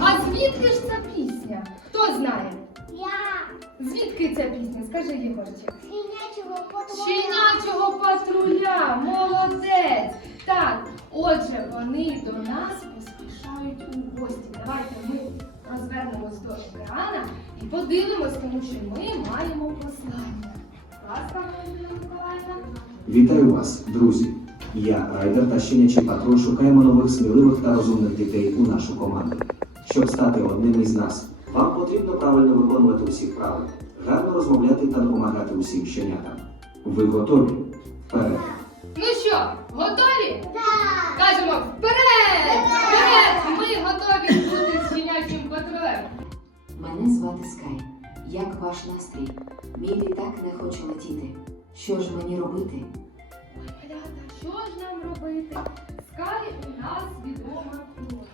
А звідки ж ця пісня? Хто знає? Я Звідки ця пісня? Скажи, Єгорчик. щенячого патруля. Щенячого патруля, молодець. Так, отже, вони до нас поспішають у гості. Давайте ми розвернемось до екрана і подивимось, тому що ми маємо послання. Ласка, Володимира Миколаївна. Вітаю вас, друзі! Я, Райдер та щенячий патруль шукаємо нових сміливих та розумних дітей у нашу команду. Щоб стати одним із нас, вам потрібно правильно виконувати усі вправи, гарно розмовляти та допомагати усім щенятам. Ви готові? Вперед! Ну що, готові? Так. Кажемо вперед! Вперед! Ми готові бути щенячим патрулем. Мене звати Скай. Як ваш настрій? Мій літак не хоче летіти. Що ж мені робити? Скай у нас відома кнопка.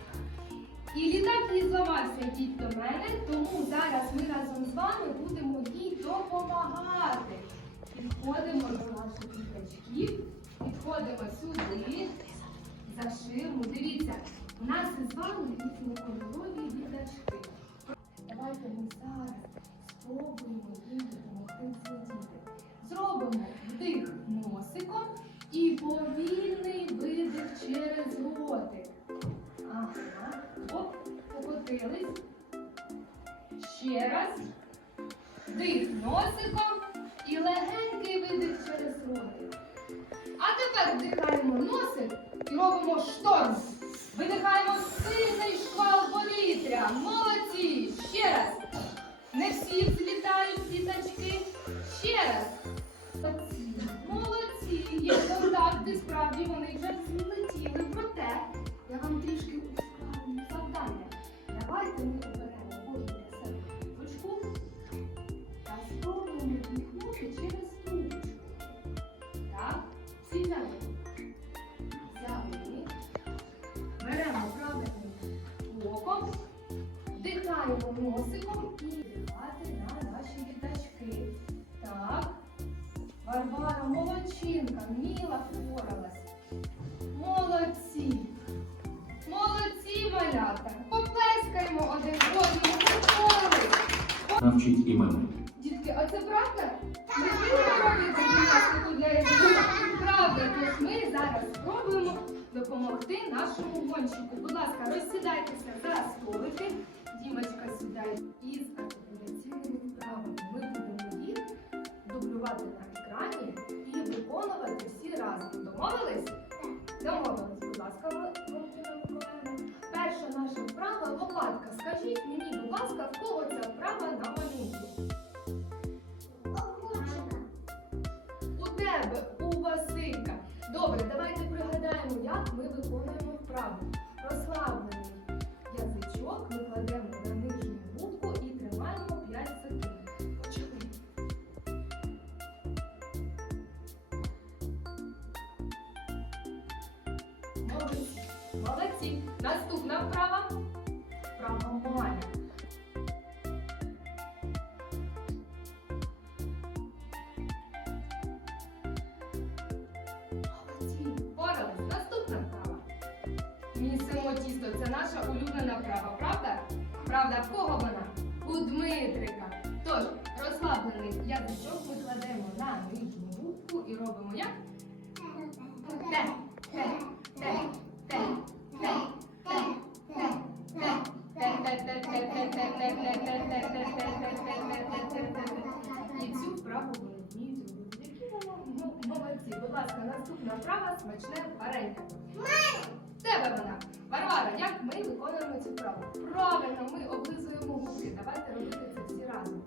І літак їй зламався йдіть до мене, тому зараз ми разом з вами будемо їй допомагати. Підходимо до наших діточків, підходимо сюди, за ширму. Дивіться, у нас із вами різнокольорові літачки. Давайте ми зараз спробуємо їм допомогти сидіти. Зробимо вдих носиком і повільний покотились. Ще раз. Дих носиком і легенький видих через ротик. А тепер вдихаємо носик і робимо шторм. Видихаємо сильний шквал повітря. Молодці! Носиком і вдихати на наші літачки. Так. Варвара, молодчинка, міла впоралась. Молодці. Молодці, малята. Поплескаємо один одному. Впорали. Навчіть і мене. Дітки, а це правда? Ми будемо робити гімнастику для язика? Правда, тож ми зараз спробуємо допомогти нашому гонщику. Будь ласка, розсідайтеся за столики. Дімочка сідає із артикуляційними вправами. Ми будемо їх дублювати на екрані і виконувати всі разом. Домовились? Домовились, Молодці. Наступна вправа. Вправа. Місимо тісто. Це наша улюблена вправа, правда? Правда, в кого вона? У Дмитрика. Тож, розслаблений язичок ми кладемо на нижню губку і робимо як? Наступна вправа смачне варення. Тебе вона. Варвара, як ми виконуємо цю вправу? Правильно, ми облизуємо губи. Давайте робити це всі разом.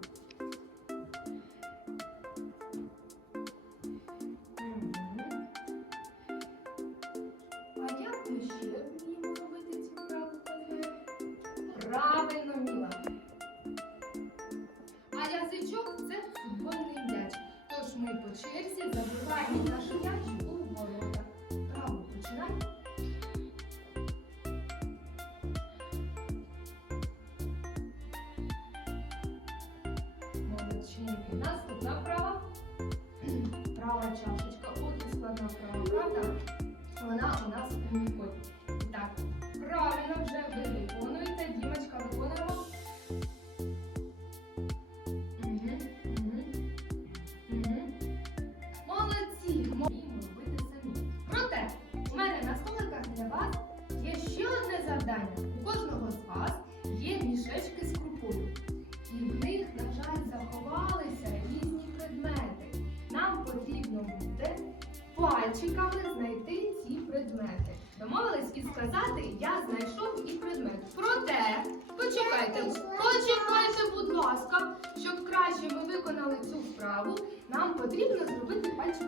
А як ми ще вміємо робити ці вправи? Правильно, Міла. А язичок це футбольний м'яч. Тож ми по черзі забиваємо наш щоб краще ми виконали цю вправу, нам потрібно зробити пальчикову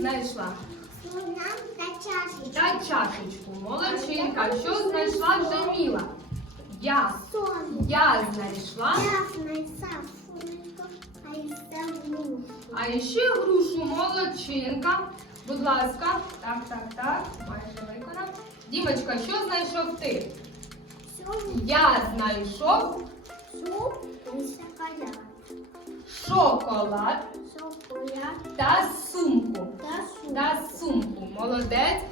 знайшла? Слона та чашечка. Та чашечку. Молодчинка. Що знайшла вже Міла? Я. Сон. Я знайшла. Я знайшла сонечко, а й грушу. А ще грушу молодчинка. Будь ласка. Так, так, так. Майже виконав. Дімочка, що знайшов ти? Я знайшов шоколад. шоколад Та сумку. та суп. Та сумку. Молодець.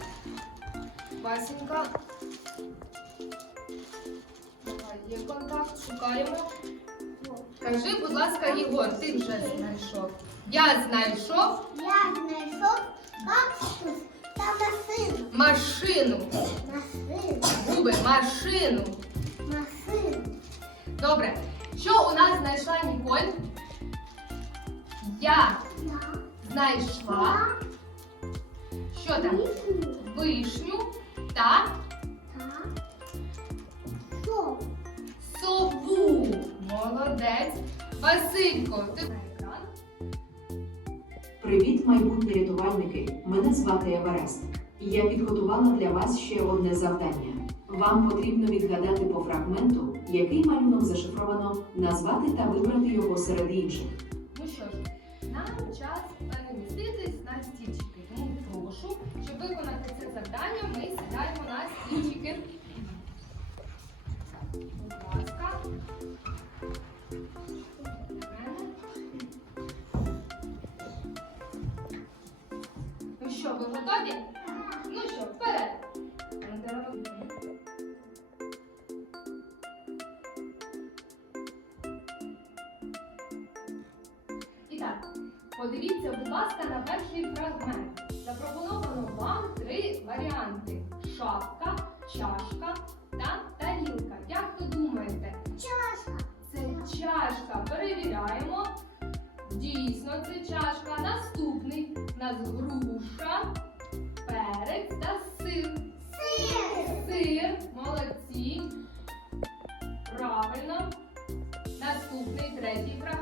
Васенька. Є контакт, шукаємо. Кажи, будь ласка, Єгор, ти вже знайшов. Я знайшов Я знайшов кактус та масину. машину. Масину. Губи, машину. Масину. Добре. Що у нас знайшла Ніколь? Я знайшла. Що там? Вишню. Та. Сову. Молодець. Василько, ти на екран. Привіт, майбутні рятувальники! Мене звати Еверест. Я підготувала для вас ще одне завдання. Вам потрібно відгадати по фрагменту, який малюнок зашифровано, назвати та вибрати його серед інших. Завдання, ми сідаємо на стільчики. Будь ласка. Ну що, ви готові? Перевіряємо. Дійсно, це чашка. Наступний у нас груша, перець та сир. Сир. Сир, молодці. Правильно. Наступний третій фрагмент.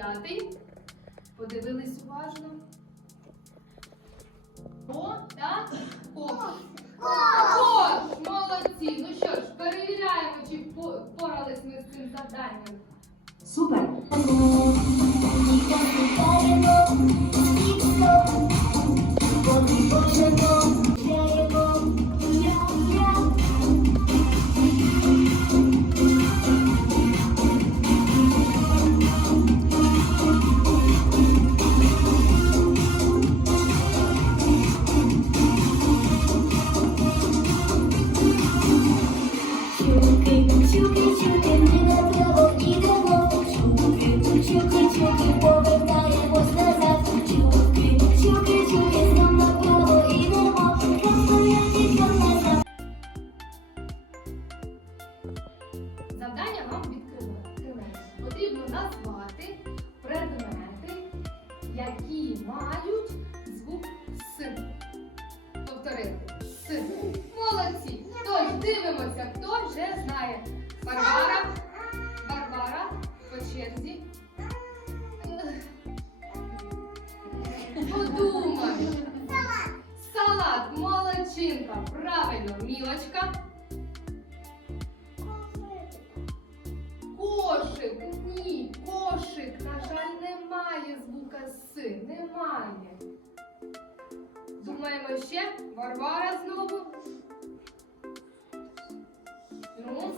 П'ятий. Подивились уважно. О, так? Кош. Кош, молодці. Ну що ж, перевіряємо, чи впо- впорались ми з цим завданням. Супер! Чуки, молодчинка. Правильно, мілочка. Кошик. Ні, кошик. На жаль, немає звука С. Немає. Думаємо ще. Варвара знову. Ну,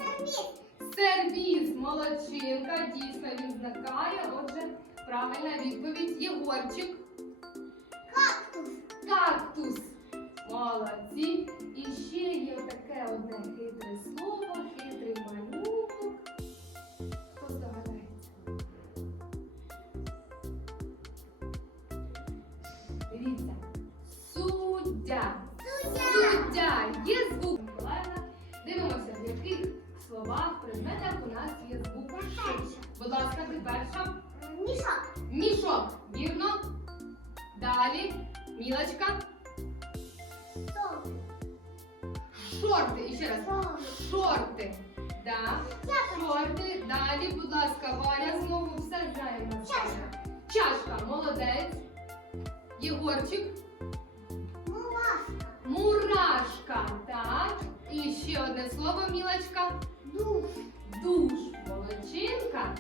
сервіс, молодчинка. Дійсно, він зникає. Отже, правильна відповідь. Єгорчик. Кактус. Молодці. І ще є таке Шорти. Да. Шорти. Далі, будь ласка, Валя знову все знає на Чашка. Чашка. Молодець. Єгорчик. Мурашка. Мурашка. Так. І ще одне слово, Мілочка. Душ. Душ. Молодчинка.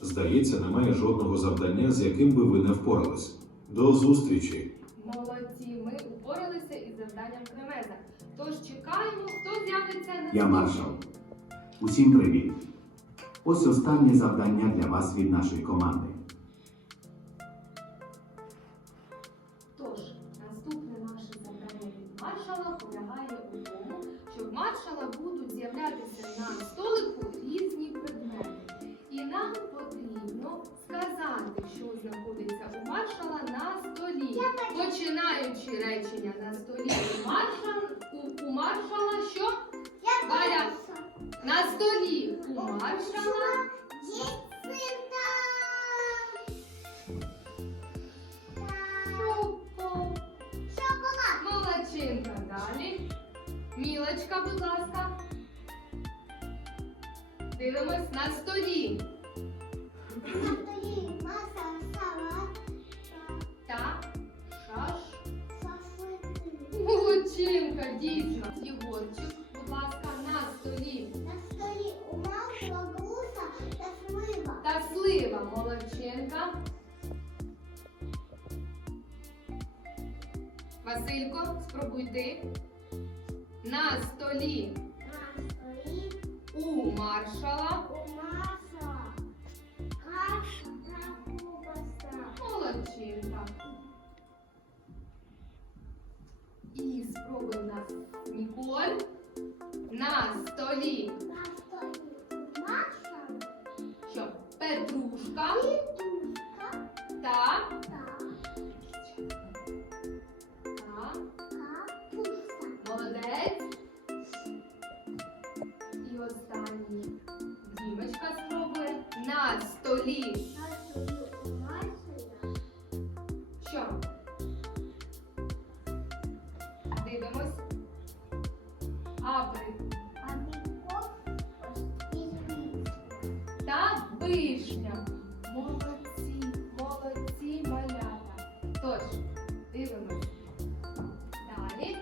Здається, немає жодного завдання, з яким би ви не впорались. До зустрічі! Молодці. Ми упоралися із завданням Кремеза. Тож чекаємо, хто з'явиться на Я маршал. Усім привіт. Ось останнє завдання для вас від нашої команди. у маршала Дівчинка. шоко. Шоколад. Молодчинка. Далі. Мілочка, будь ласка. Дивимось на столі. На столі маса салат. Так. Шаш. Шашлики. Молодчинка, дійсно. Слива. Та молодчинка. Василько, спробуй ти. На столі На столі у маршала. у масла каша та ковбаса. Молодчинка. І спробуй на Ніколь. На столі. На столі Що? Петрушка Тож, дивимось. Далі.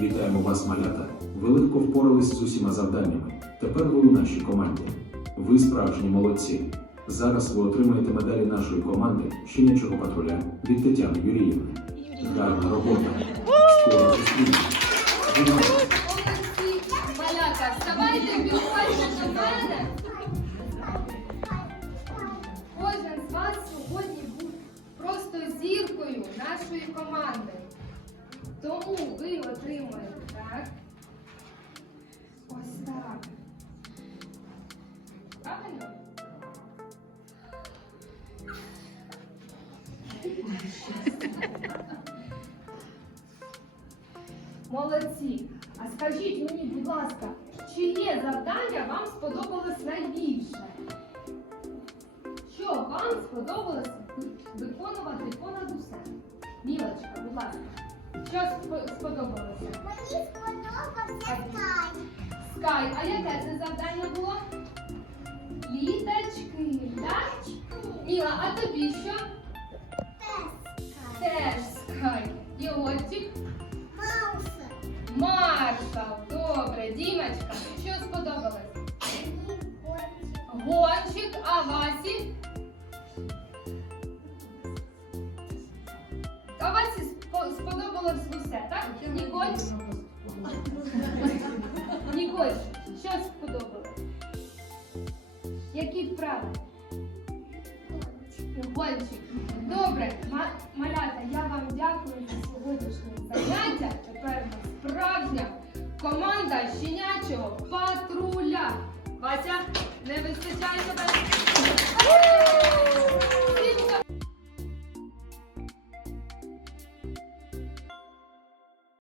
Вітаємо вас, малята! Ви легко впорались з усіма завданнями. Тепер ви у нашій команді. Ви справжні молодці. Зараз ви отримаєте медалі нашої команди щенячого патруля від Тетяни Юріївни. Гарна робота! Скоро зустрінемось! Нашої команди. Тому ви отримаєте так. Ось так. Правильно? Молодці. А скажіть мені, будь ласка, чиє завдання вам сподобалось найбільше? Що вам сподобалось виконувати понад усе? Що спо- сподобалося? Мені сподобався скай. Скай, а яке це завдання було? Літачки, так? Міла, а тобі що? Теж скай. Теж скай. Йоготчик? Мауса. Маршал. Добре. Дімочка, що сподобалось? Гонщик, а Васі? Сподобалось усе, так? Ніколь? Ніколь, що сподобалось? Які вправи? Гонщик. Добре, малята, я вам дякую за сьогоднішнє заняття. Тепер справжня команда щенячого патруля. Вася, не вистачає тебе